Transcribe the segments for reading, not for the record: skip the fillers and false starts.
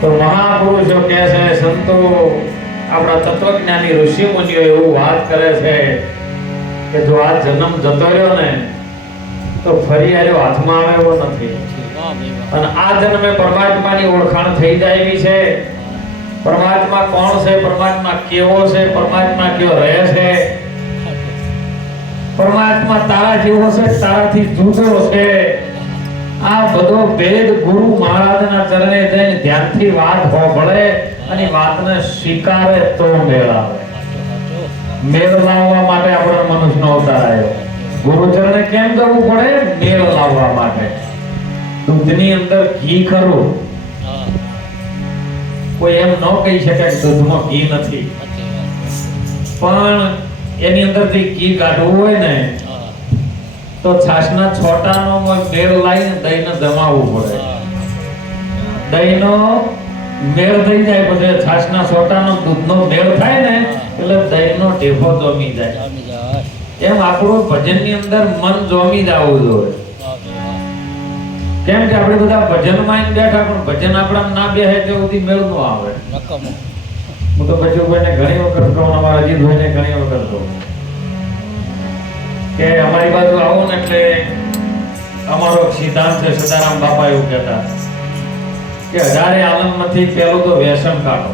તો મહાપુરુષો કહે છે, સંતો આપણા તત્વજ્ઞાની ઋષિ મુનિઓ એવું વાત કરે છે કે જો આ જન્મ જતો રહ્યો ને તો ફરી આર્યો હાથમાં આવે એવો નથી. અને આ જન્મે પરમાત્માની ઓળખાણ થઈ જાય એવી છે. પરમાત્મા કોણ છે, પરમાત્મા કેવો છે, પરમાત્મા કેવો રહે છે, પરમાત્મા તારા જેવો છે, તારાથી જુદો છે. આ બધો ભેદ ગુરુ મહારાજના ચરણે જઈને ધ્યાનથી વાત હોભળે અને વાતને સ્વીકારે તો મેળ આવે. મેળ લાવવા માટે આપણો મનુષ્યનો અવતાર આવ્યો. ગુરુ ચરણે કેમ જવું પડે? મેળ લાવવા માટે. દૂધની અંદર ઘી ખરું, કોઈ એમ ન કહી શકે કે દૂધમાં ઘી નથી, પણ એની અંદરથી ઘી કાઢવું હોય ને તો છાશના છોટાનો મેળ લાવીને દહીંને જમાવવું પડે. દહીંનો મેળ થઈ જાય પછી છાશના છોટાનો દૂધનો મેળ થાય ને એટલે દહીંનો ઢેફો જમી જાય. એમ આપણું ભજનની અંદર મન જમી જવું જોઈએ. કેમ કે આપણે બધા ભજનમાં બેઠા પણ ભજન આપણા ના બેહે તે સુધી મેળ ન આવે. હું તો બચુભાઈને ઘણી વખત કહું, અમારા અજીતભાઈને ઘણી વખત કહું કે અમારી બાજુ આવો ને એટલે અમારો સિદ્ધાંત છે. સદારામ બાપા એવું કહેતા કે હજારે આલમમાંથી પહેલું તો વ્યસન કાઢો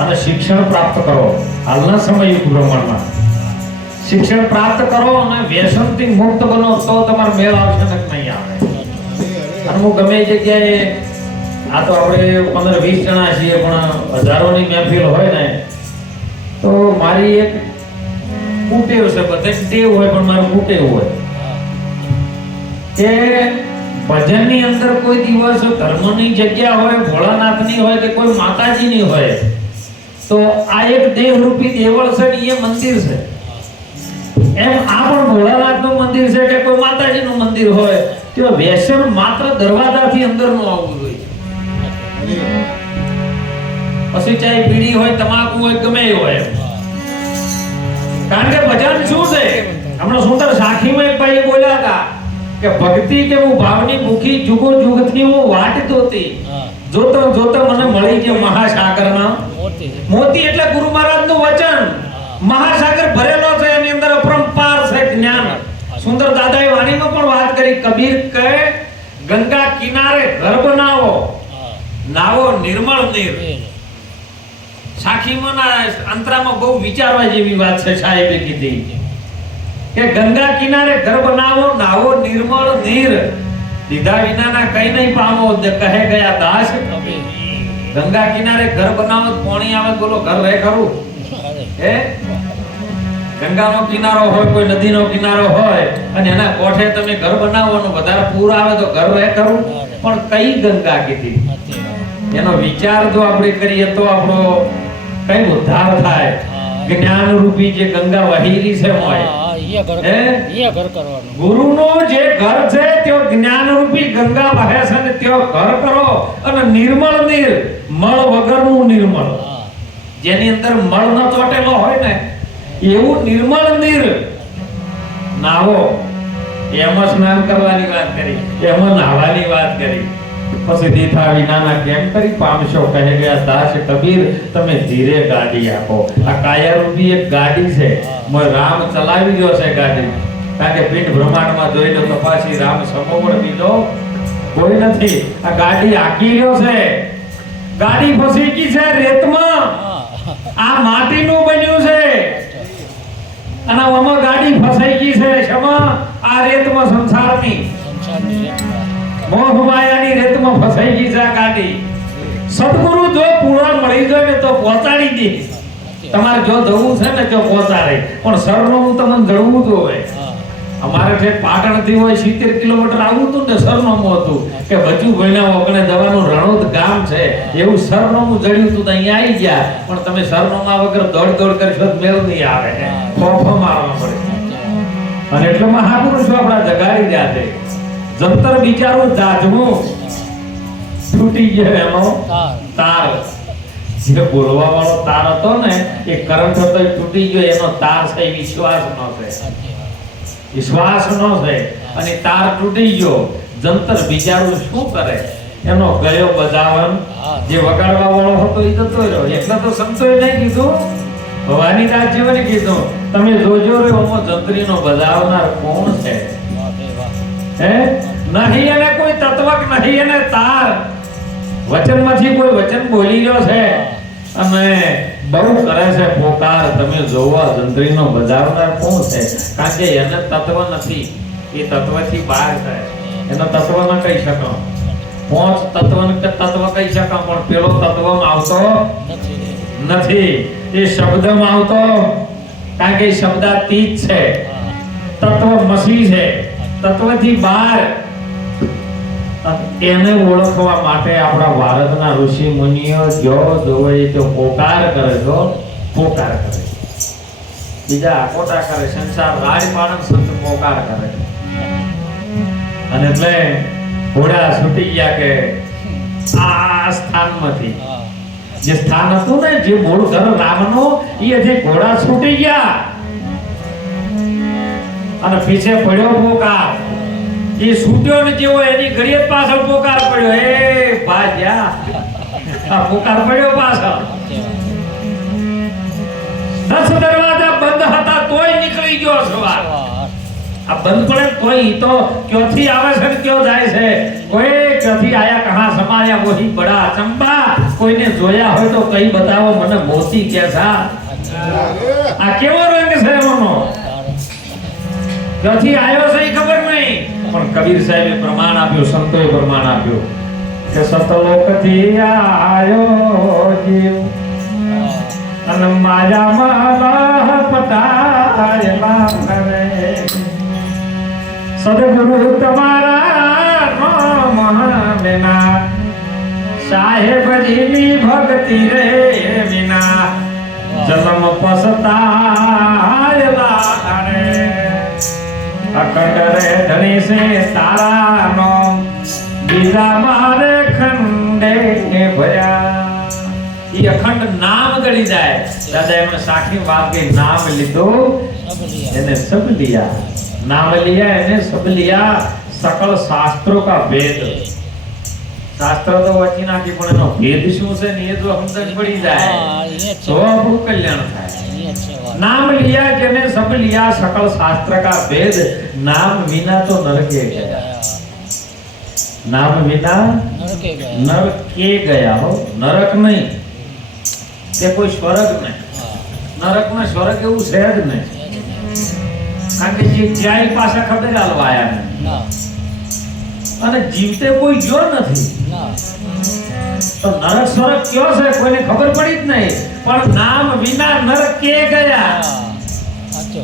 અને શિક્ષણ પ્રાપ્ત કરો. હાલના સમય પ્રમાણમાં શિક્ષણ પ્રાપ્ત કરો અને વ્યસનથી મુક્ત બનો તો તમારો મેળ આવશે ને નહીં આવે. અને હું ગમે જગ્યાએ, આ તો આપણે 15-20 જણા છીએ પણ હજારોની મહેફિલ હોય ને તો મારી એક કુટેવ છે. બધે ટેવ હોય પણ મારું કુટેવ હોય કે ભજનની અંદર કોઈ દિવસ ધર્મની જગ્યા હોય, ભોળાનાથની હોય કે કોઈ માતાજીની હોય તો આ એક દેહરૂપી દેવળ છે ને એ મંદિર છે. એમ આ પણ ભોળાનાથનું મંદિર છે કે કોઈ માતાજીનું મંદિર હોય તો વ્યસન માત્ર દરવાજાથી અંદર નો આવવું જોઈએ. પછી ચાહે બીડી હોય, તમાકુ હોય, ગમે એ હોય. કારણ કે ભજન શું છે? હમણાં સુંદર સાખીમાં એક ભાઈ બોલ્યા હતા કે ભક્તિ કે હું ભાવની ભૂખી જુગો જુગથી હું વાટ દોતી, જોતો જોતો મને મળી ગયો મહાસાગરના મોતી. એટલે ગુરુ મહારાજનું વચન મહાસાગર ભરેલો છે, એની અંદર અપરંપાર છે જ્ઞાન. સુંદર દાદાએ વાણીમાં પણ વાત કરી, કબીર કહે ગંગા કિનારે ઘર બનાવો, નાવો નિર્મળ નીર. સાખીમાં અંતરામાં બહુ વિચારવા જેવી વાત છે. સાહેબે કીધી કે ગંગા કિનારે ઘર બનાવો, નાવો નિર્મળ નીર, દીધા વિનાના કઈ નહીં પામો, કહે ગયા દાસ કબીર. ગંગા કિનારે ઘર બનાવો, પાણી આવે, બોલો ઘર રહે ખરું? હે, ગંગાનો કિનારો હોય, કોઈ નદીનો કિનારો હોય અને એના કોઠે તમે ઘર બનાવવાનું, વધારે પૂર આવે તો ઘર રહે ખરું? પણ કઈ ગંગા કીધી? એનો વિચાર જો આપણે કરીએ તો આપણો કઈ ઉદ્ધાર થાય. જ્ઞાન રૂપી જે ગંગા વહેરી છે ગુરુનો જે ઘર છે તેઓ જ્ઞાન રૂપી ગંગા વહે છે ને તેઓ ઘર કરો. અને નિર્મળ નીર, મળ વગરનું નિર્મળ, જેની અંદર મળ ન ચોટેલો હોય ને એવું નિર્મળ નીર નાવો. એમાં સ્નાન કરવાની વાત કરી, એમાં નાહવાની વાત કરી. પછી દીઠા વિનાના કેમ કરી પામશો, કહે ગયા દાસ કબીર તમે ધીરે ગાડી આપો. આ કાયારૂપી એક ગાડી છે, રામ ચલાવી ગયો છે ગાડી. કારણ કે પિંડ બ્રહ્માંડમાં જોઈ લો તો પાછી રામ સમોવડ બીજો કોઈ નથી. આ ગાડી આકી ગયો છે. ગાડી ફસી ગઈ છે રેતમાં. આ માટીનું બન્યું છે અને આમાં ગાડી ફસાઈ ગઈ છે. શેમાં? આ રેતમાં, સંસારની મોહમાયાની રેતમાં ફસાઈ ગઈ છે આ ગાડી. સદગુરુ જો પૂરા મળી જાય ને તો પહોંચાડી દે. તમારે જો જવું છે ને તો પહોંચાડે, પણ સરનામું તમને જડવું જોઈએ. અમારે છે પાટણથી હોય 70 કિલોમીટર આવવું હતું ને સરનામું હતું કે બચુ ભણ્યા ઓગણે દવાનું રણોદ ગામ છે, એવું સરનામું જડ્યું હતું તો અહીંયા આવી ગયા. પણ તમે સરનામા વગર દોડ કરશો તો મેળ નહીં આવે, ફોફો મારવા પડે. અને એટલે મહાપુરુષો આપણા જગાડી રહ્યા છે. જંતર બિચારું જાજવું તૂટી ગયો, એનો તાર જે બોલવા વાળો તાર હતો ને એ કરંટ હતો એ તૂટી ગયો. એનો તાર છે વિશ્વાસ નો છે, વિશ્વાસ નો છે અને તાર તૂટી ગયો. જંતર બિચારું શું કરે? એનો ગયો બજાવન જે વગાડવા વાળો હતો એ જતો રહ્યો. એટલા તો સંતોએ નહીં કીધું, ભવાની દાસજીઓને કીધું તમે જોજો રે ઓમો જંત્રીનો બજાવનાર કોણ છે. હે નહીં એને કોઈ તત્વક નહીં, એને તાર વચનમાંથી કોઈ વચન બોલી રહ્યો છે અને બહુ કરે છે પોકાર. તમે જોવા જંત્રીનો બજાવનાર કોણ છે, કારણ કે એને તત્વ નથી, એ તત્વથી બહાર છે. એનો તત્વ ન કહી શકો, પાંચ તત્વ કહી શકો, પણ પેલો તત્વમાં આવતો નથી, એ શબ્દમાં આવતો, કારણ કે એ શબ્દાતીત છે, તત્વ મસી છે, તત્વથી બહાર. એને ઓળખવા માટે આપણા ભારતના ઋષિ મુનિઓ જો જોવે તો પોકાર કરે છો, પોકાર કરે. બીજા આકોટા કરે, સંસાર રાજ પાડન સંત પોકાર કરે. અને એટલે ઘોડા છૂટી ગયા કે આ સ્થાનમાંથી જે સ્થાન હતું ને, જે મૂળ ઘર રામનું, એ જે ઘોડા છૂટી ગયા અને પીછે પડ્યો પોકાર. એ છૂટ્યો ને જેવો એની ઘડીએ પાછળ પોકાર પડ્યો, એ ભાજ્યા, આ પોકાર પડ્યો પાછળ. 10 દરવાજા બંધ હતા તોય નીકળી ગયો સવાર. આ બંધ પડે તોય તો ક્યોથી આવે છે ને ક્યો જાય છે, કોઈ ક્યોથી આયા કહા સમાયા વહી બડા ચંબા. કોઈને જોયા હોય તો કઈ બતાવો મને, મોતી કેસા. આ કેવો રંગ છે એનો, ક્યોથી આવ્યો છે એ ખબર નહીં, પણ કબીર સાહેબે પ્રમાણ આપ્યું, સંતોએ પ્રમાણ આપ્યું કે સતલોકથી આયો જીવ અને માયામાં પટાયેલા કરે. સદગુરુ તમારા નામ વિના સાહેબજીની ભક્તિ રે વિના જન્મ પછતાયેલા કરે. અખંડ રે ધણી સે તારાનો બીજા મારે ખંડે ભયા. એ અખંડ નામ ગળી જાય. દાદા એમને સાખી વાત કે નામ લીધું એને સબ लिया, नाम लिया એને सब लिया. सकल शास्त्रों का भेद, शास्त्र तो वाची नाखी पण એનો ભેદ શું છે ને એ જો સમજ પડી જાય તો આપણું કલ્યાણ થાય. नाम लिया જેને सब लिया, सकल शास्त्र का भेद. नाम विना तो नरके गया, नाम विना नरके गया हो. नरक नहीं કે કોઈ સ્વર્ગ નહીં, નરકમાં સ્વર્ગ એવું છે જ નહીં, કારણ કે જે જ્યાં પાસે ખબર હાલવા આયા નહીં અને જીવતે કોઈ ગયો નથી. તો નરક સ્વર્ગ કયો છે કોઈને ખબર પડી જ નહીં, પણ નામ વિના નરક કે ગયા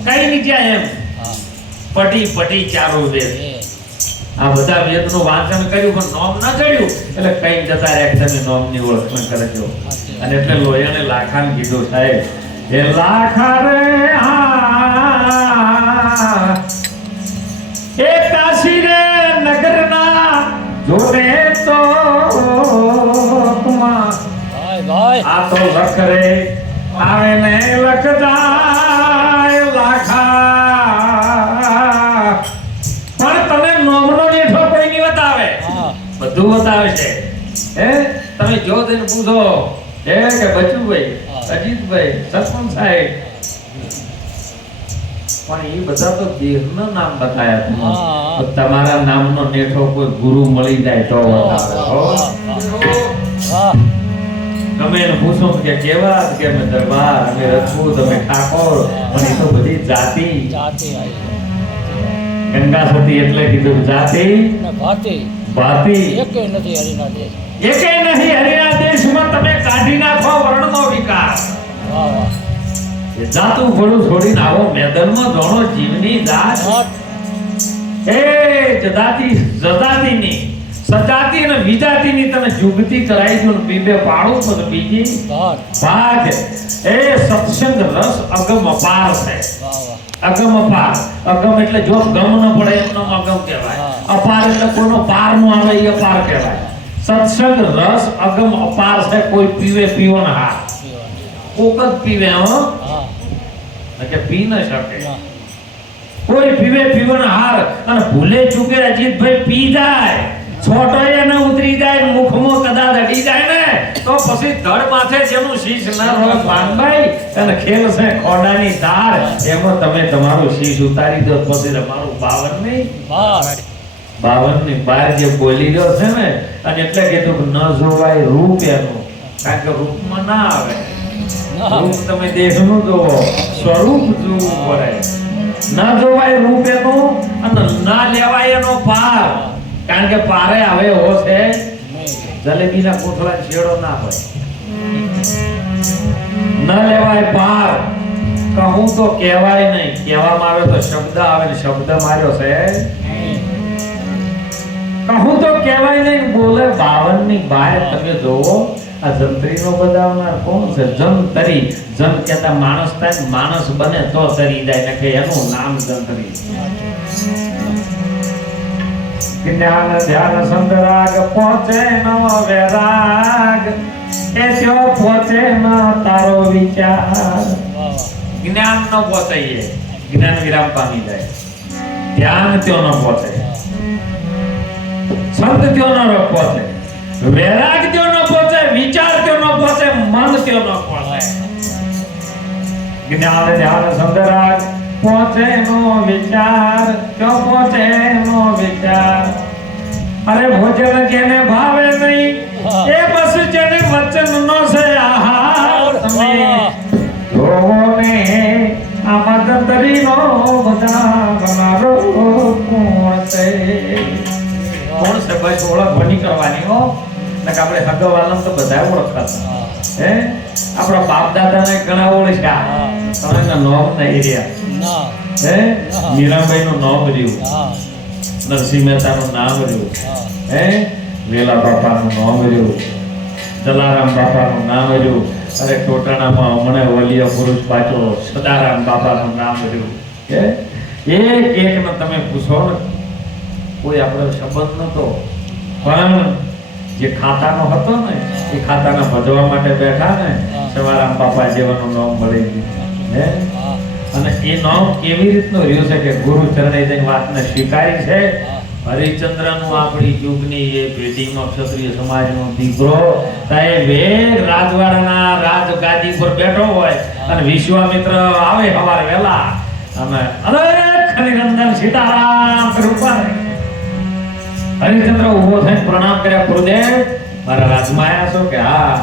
કઈ નહીં જાય એમ. પટી પટી ચારો વેદ, આ બધા વેદનું વાંચન કર્યું પણ નામ ના ચડ્યું એટલે કઈ જતા રહ્યા. તમે નામની ઓળખાણ કરજો. અને એટલે લોયાને લાખાને કીધું સાહેબ, એ લાખા રે એ કાશી રે નગરના જોને તો આ તો લખ રે આવે ને લખ જાય લાખા. પણ તમે નોમનો બેઠો કોઈ નહીં બતાવે, બધું બતાવે છે. હે તમે જો તેને પૂછો હે કે બચુભાઈ, અજીતભાઈ, સરપંચ સાહેબ, પણ એ બધા તો દેહના નામ બતાયા. તમારા નામનો નેઠો કોઈ ગુરુ મળી જાય તો બતાવે. તમે એને પૂછો કે કેવા, કે અમે દરબાર, અમે રજપૂત, અમે ઠાકોર, પણ એ તો બધી જાતિ. ગંગા સતી એટલે કીધું જાતિ ભાતિ એકે નહીં હરિના દેશમાં. તમે કાઢી નાખો વર્ણનો વિકાર. એ જાતું ઘોડું છોડીને આવો મેદાનમાં જોણો જીવની જાત. એ જદાતીની સજાતી અને વિજાતીની તમે જુગતી કરાઈ દો ને પીબે પાડું તો બીજી ભાગ. એ સત્સંગ રસ અગમ અપાર છે. અગમ અપાર, અગમ એટલે જો ગમ ન પડે એમનો અગમ કહેવાય. અપાર એટલે કોઈનો પાર નો આવે એ અપાર કહેવાય. સત્સંગ રસ અગમ અપાર છે. કોઈ પીવે પીવો ના હા, કોક જ પીવે હો કે પી ન શકે. કોઈ પીવે પીવો ના હાર અને ભૂલે ચૂકે અજીતભાઈ પી જાય, છોટો એને ઉતરી જાય, પછી ધડ માથે જેનું શીશ ના હોય પાનભાઈ અને ખેલ છે ખોડાની તાર એમાં તમે તમારું શીશ ઉતારી દો પછી તમારું 52 ની બાર જે બોલી રહ્યો છે ને અને એટલે કીધું કે ન જોવાય રૂપ એનું કારણ કે રૂપમાં ના આવે રૂપ તમે દેહનું જોવો સ્વરૂપ જોવું પડે ના જોવાય રૂપ એનું અને ના લેવાય એનો પાર કારણ કે પારે આવે એવો છે જલેબીના કોથળા છેડો ના હોય ન લેવાય પાર કહું તો કહેવાય નહીં કહેવામાં આવે તો શબ્દ આવે ને શબ્દ માર્યો છે કહું તો કહેવાય નહીં બોલે 52 ની બહાર તમે જોવો આ જંત્રીનો બજાવનાર કોણ છે જંતરી જન કહેતા માણસ થાય માણસ બને તો તરી જાય ને કે એનું નામ જંત્રી જ્ઞાન ધ્યાન સંતરાગ પહોંચે નો વૈરાગ એ જો પહોંચે ના તારો વિચાર જ્ઞાન નો પહોંચે જ્ઞાન વિરામ પામી જાય ધ્યાન ત્યો ન પહોંચે સંત ત્યો ન પહોંચે વૈરાગ ત્યો ન પહોંચે વિચાર ત્યો ન પહોંચે મન ત્યો ન પહોંચે જ્ઞાન ધ્યાન સંતરાગ પહોંચે નો વિચાર ક્યો પહોંચે નો વિચાર અરે ભોજન જેને ભાવે નહીં એ બસ જેને વચન નો છે આહાર તમે જોવો ને આ મદતરી નો બધા બનારો કોણ છે બસ ઓળખ બની કરવાની હો ને આપણે હગવાલમ તો બધા ઓળખતા હે આપણા બાપ દાદાને ઘણા ઓળખ્યા તમે નામ નહીં રહ્યા હે મીરાબાઈ નું નામ રહ્યું નરસિંહ મહેતા નું નામ રહ્યું હે વેલા બાપા નું નામ રહ્યું જલારામ બાપા નું નામ રહ્યું અરે ટોટાણામાં હમણાં વલિયા પુરુષ પાછો સદારામ બાપા નું નામ રહ્યું હે એક ને તમે પૂછો ને કોઈ આપણો સંબંધ નતો પણ જે ખાતાનો હતો ને એ ખાતાના ભજવા માટે બેઠા ને સવારામ બાપા જેવાનું નામ મળી ગયું હે અને એ નામ કેવી રીતનો રહ્યું છે કે ગુરુ ચરણે જઈને વાતને સ્વીકારી છે હરિચંદ્રનું આપણી યુગની એ પેઢીમાં ક્ષત્રિય સમાજનો દીકરો સાહેબ રાજવાડાના રાજગાદી પર બેઠો હોય અને વિશ્વામિત્ર આવે સવારે વહેલા અમે અરે ખરીનંદન સીતારામ કૃપા હરિચંદ્ર ઉભો થઈને પ્રણામ કર્યા ગુરુદેવ મારા રાજમાં આવ્યા છો કે હા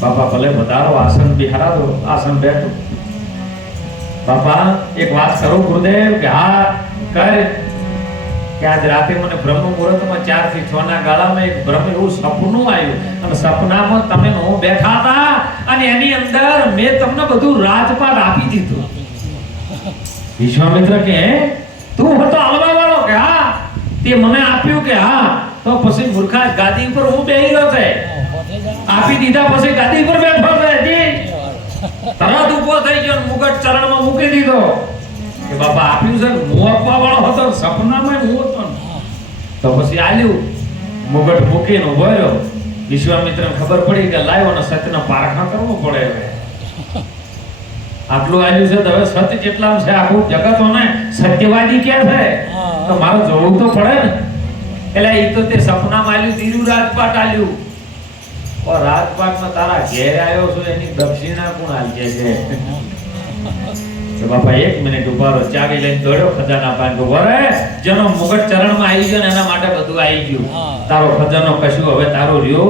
બાપા ભલે વધારો આસન બિહારા દો આસન બેઠો બાપા એક વાત કરું ગુરુદેવ કે હા કર કે આજ રાતે મને બ્રહ્મ મુહૂર્તમાં 4 થી 6 ના ગાળામાં એક બ્રહ્મ એવું સપનું આવ્યું અને સપનામાં તમે હું બેઠા હતા અને એની અંદર મેં તમને બધું રાજપાટ આપી દીધું વિશ્વામિત્ર કે તું હતો આલવા વાળો કે હા તે મને આપ્યું કે હા તો પછી મૂર્ખા ગાદી પર હું બેહી રહ્યો છે આપી દીધા પછી ગાદી પર બેઠો છે જી તરત ઊભો થઈ ગયો મુગટ ચરણમાં મૂકી દીધો કે બાપા આપ્યું છે હું આપવા વાળો હતો સપનામાં હું હતો તો પછી આલ્યું મુગટ મૂકીને ઊભો રહ્યો વિશ્વામિત્રને ખબર પડી કે લાવ્યો અને સત્યનો પારખા કરવો પડે હવે આટલું આલ્યું છે તો હવે સત્ય કેટલા છે આખું જગત ને સત્યવાદી ક્યાં છે તો મારે જોવું તો પડે ને એટલે એ તો તે સપનામાં આલ્યું દીરું રાજપાટ આલ્યું ઓ રાજપાટમાં તારા ઘેર આવ્યો છો એની દક્ષિણા કોણ આલજે છે તો બાપા 1 મિનિટ ઉભા રહો ચાવી લઈને દોડ્યો ખજાના પાસે વરે જેનો મુગટ ચરણમાં આવી ગયો ને એના માટે બધું આવી ગયું તારો ખજાનો કશું હવે તારો રહ્યો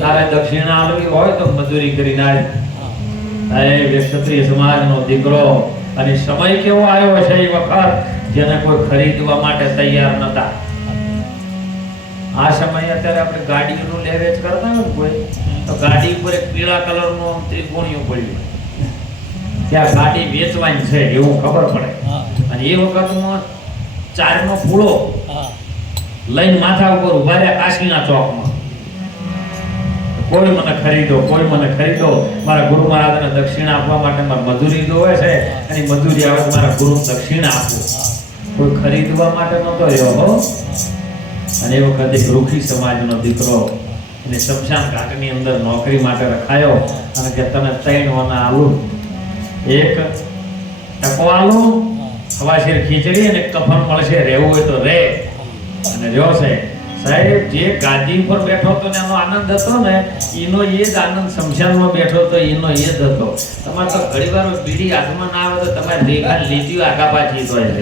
તારે દક્ષિણા આલવી હોય તો મજૂરી કરીને આલ એ ક્ષત્રિય સમાજનો દીકરો અને સમય કેવો આવ્યો છે એ વખત જેને કોઈ ખરીદવા માટે તૈયાર નતા આ સમયે અત્યારે આપણે ગાડીનું લેવેચ કરતા હોય કોઈ તો ગાડી ઉપર એક પીળા કલરનું ત્રિકોણિયું પડ્યું ત્યાં ગાડી વેચવાની છે એવું ખબર પડે અને એ વખતમાં 4 નો ફૂળો લઈને માથા ઉપર ઉભા રહ્યા કાશીના ચોકમાં કોઈ મને ખરીદો મારા ગુરુ મહારાજને દક્ષિણા આપવા માટે મારે મજૂરી જોવે છે અને મજૂરી આવે મારા ગુરુ દક્ષિણા આપો કોઈ ખરીદવા માટે નતો રહ્યો હો અને એ વખતે રૂખી સમાજનો દીકરો એને શમશાન ઘાટની અંદર નોકરી માટે રખાયો અને કે તને 3 વાના આલુ એક ટકો આલુ સવાશેર ખીચડી અને કફન મળશે રહેવું હોય તો રે અને રહ્યો છે સાહેબ જે ગાદી ઉપર બેઠો હતો ને એનો આનંદ હતો ને એનો એ જ આનંદ શમશાનમાં બેઠો હતો એનો એ જ હતો. તમારે તો ઘણીવાર બીડી હાથમાં ના આવે તો તમારે રેખા લીટીઓ આગા પાછી તો હે